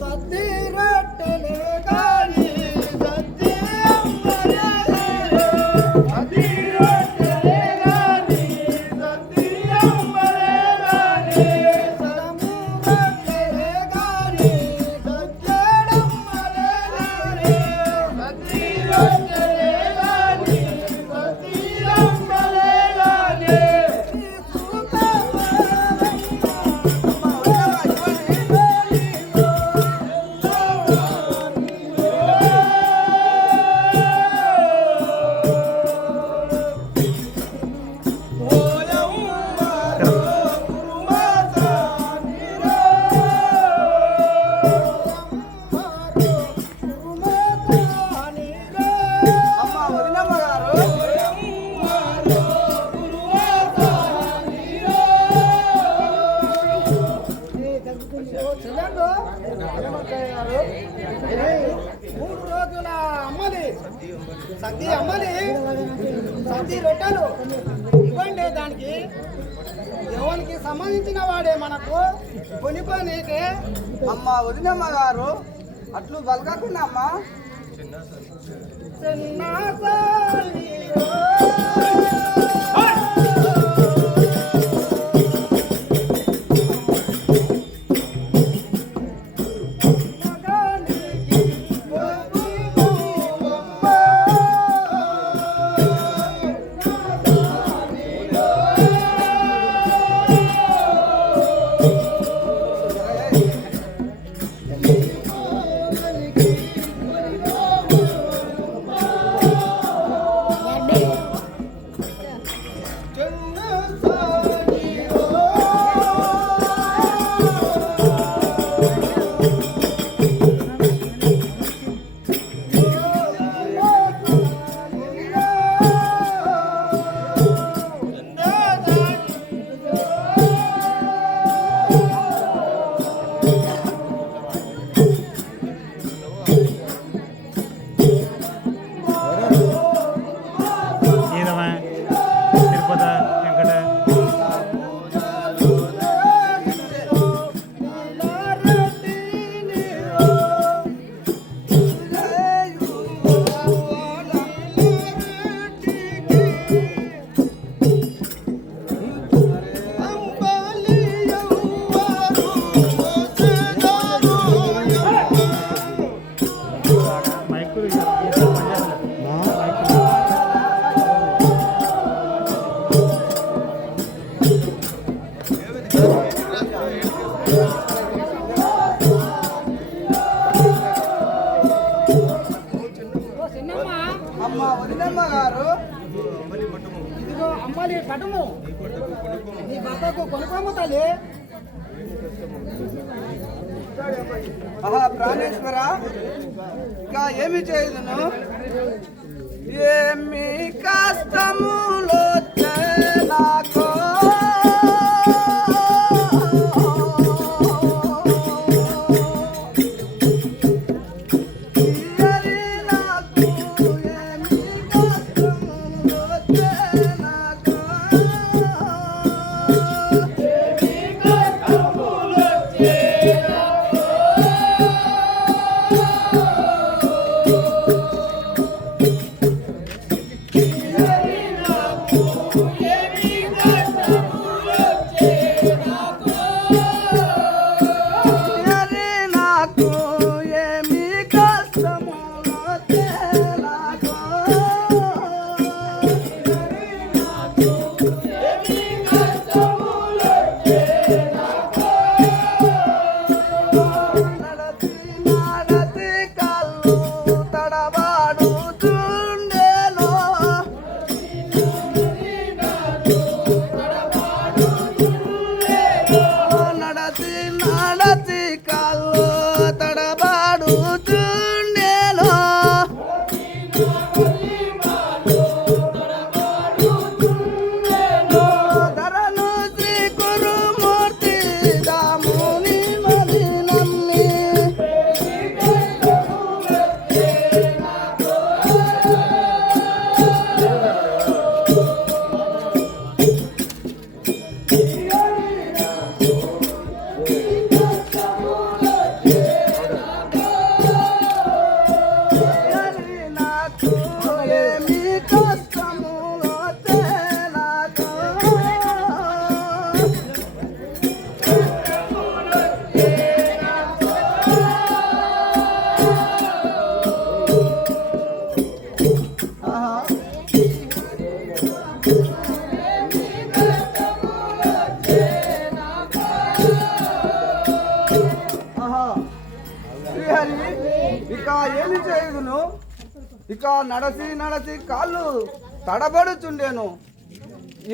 సత్తి రొట్టెలే మూడు రోజుల అమ్మలి సద్ది అమ్మలి సద్ది రొట్టెలు ఇవ్వండి దానికి. ఎవరికి సంబంధించిన వాడే మనకు? కొనిపోనీకే అమ్మ వదినమ్మ గారు అట్లు బలగకుండా అమ్మ చిన్న అమ్మాలి నీ భర్తకు కొనుకోము తల్లి. ఆహా ప్రాణేశ్వర ఇంకా ఏమి చేయదును? ఏమి కాస్తము? ఇక ఏమి చేయుదును ఇక నడసి నడసి కాళ్ళు తడబడుచుండేను.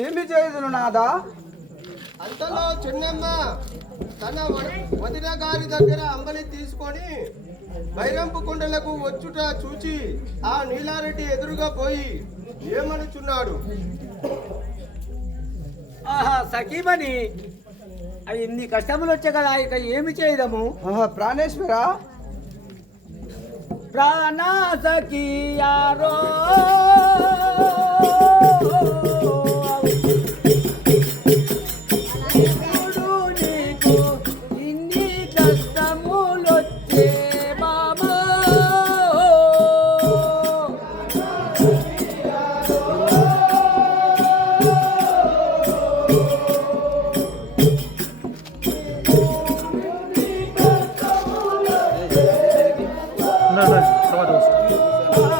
ఏమి చేయుదును నాదా? అంతలో చిన్నమ్మ తన వదిన గారి దగ్గర అంబలి తీసుకొని బైరంపు కుండలకు వచ్చుట చూచి ఆ నీలారెడ్డి ఎదురుగా పోయి ఏమనుచున్నాడు? ఆహా సఖీమణి అవి ఇన్ని కష్టములు వచ్చాయి కదా ఇక ఏమి చేయదము? ఆహా, ప్రాణేశ్వర? પ્રાણ સખિયા રો はいはい、川どうです。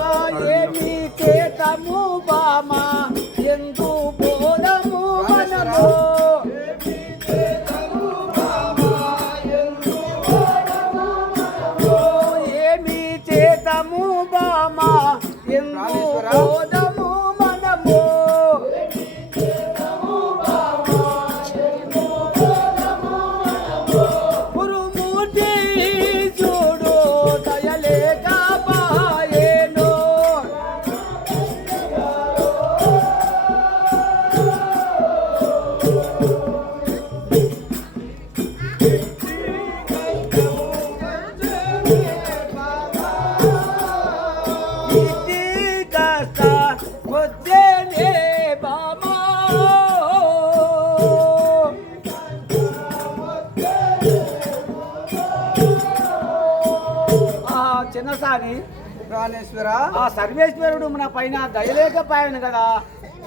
ప్రాణేశ్వర ఆ సర్వేశ్వరుడు మన పైన దయలేకపోయాను కదా.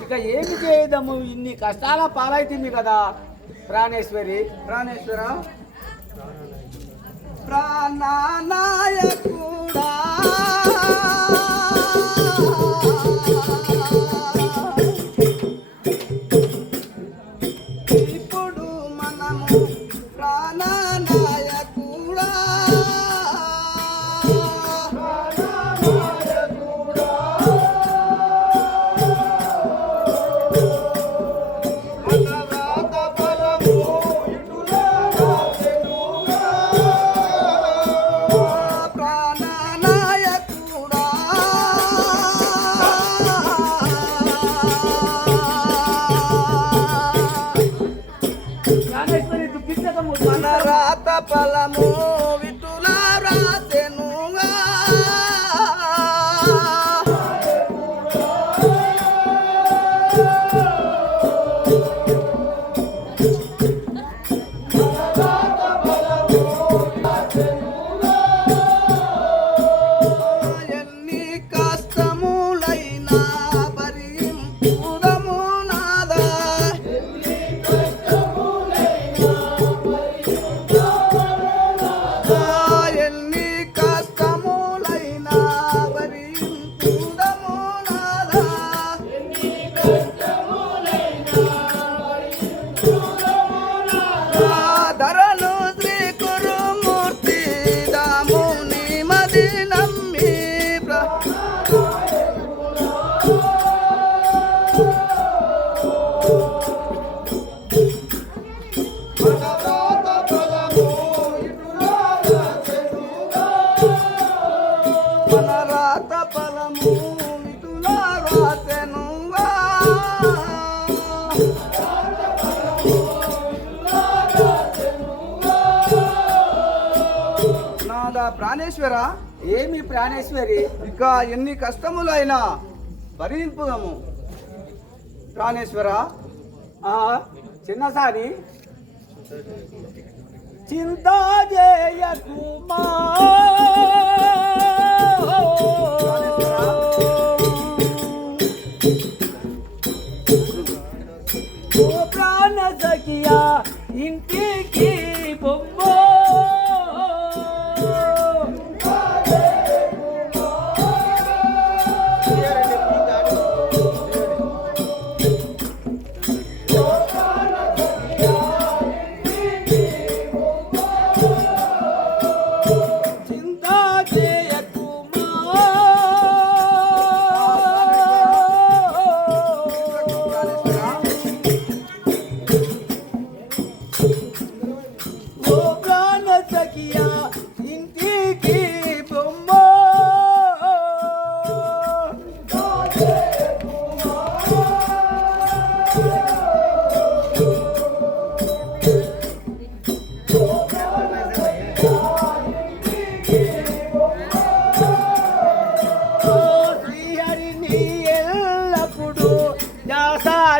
ఇక ఏమి చేయదము ఇన్ని కష్టాల పాలైతుంది కదా. ప్రాణేశ్వరి ప్రాణేశ్వర ప్రాణనాయకుడా ప్రాణేశ్వర? ఏమి ప్రాణేశ్వరి? ఇక ఎన్ని కష్టములైనా భరింపుదము. ప్రాణేశ్వర? చిన్నసారి. చింతా చేయకుమా ఓ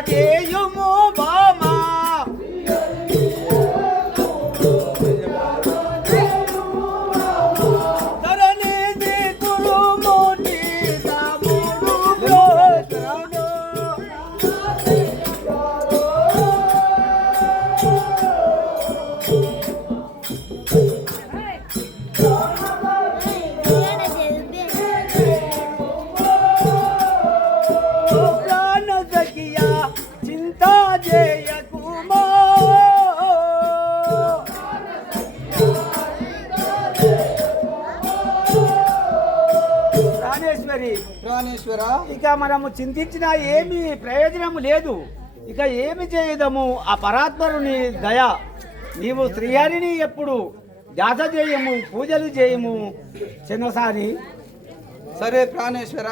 చేయుము. ఇక మనము చింతించిన ఏమి ప్రయోజనము లేదు. ఇక ఏమి చేయదము? ఆ పరాత్మరుని దయ. నీవు శ్రీహరిని ఎప్పుడు ధ్యాస చేయము పూజలు చేయము? చిన్నసారి సరే ప్రాణేశ్వర.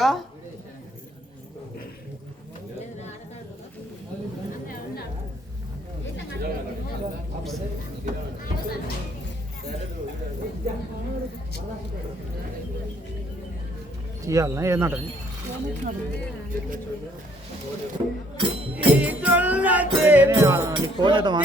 నీకు ఫోన్ చేద్దామా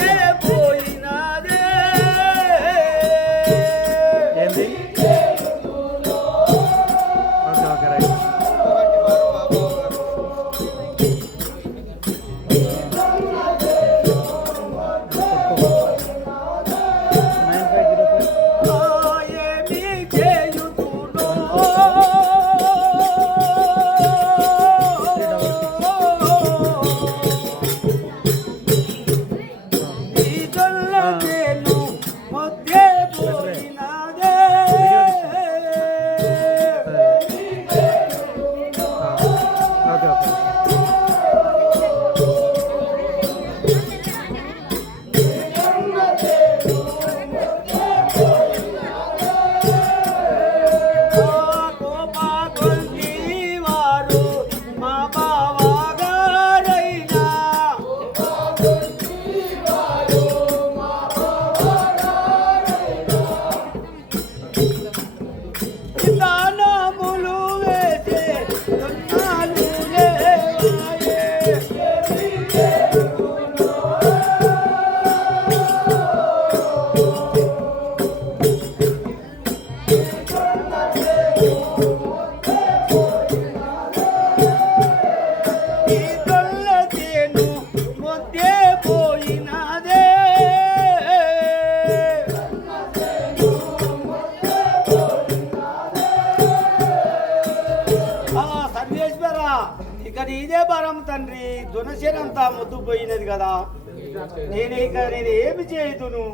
కదా నేను ఇక నేను ఏమి చేయుదును?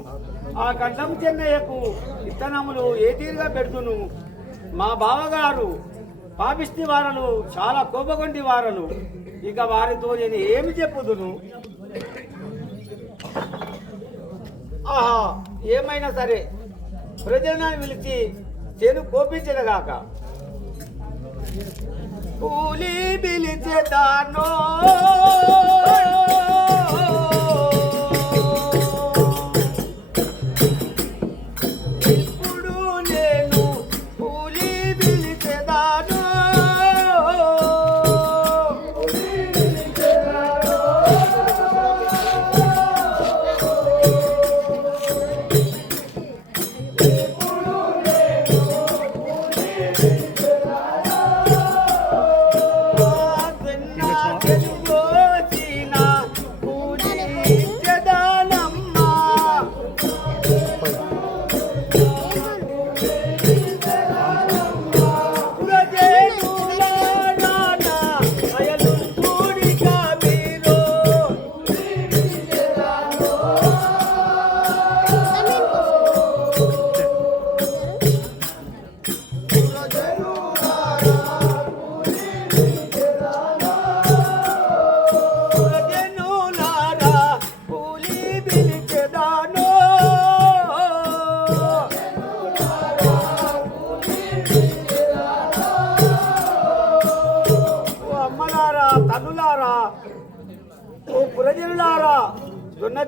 ఆ కంఠం చెన్నయ్యకు విత్తనములు ఏ తీరుగా పెడుతును మా బావగారు పాపిస్తి వారలు చాలా కోపగొండి వారలు. ఇక వారితో నేను ఏమి చెప్పుదును? ఆహా ఏమైనా సరే ప్రజలను పిలిచి చేను కోపించదగాక. కూలి పిలిచేదానో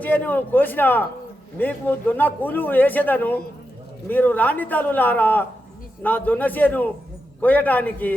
చేను కోసిన మీకు దున్న కూలు వేసేదను. మీరు రాణి తలులారా నా దున్న చేను కోయటానికి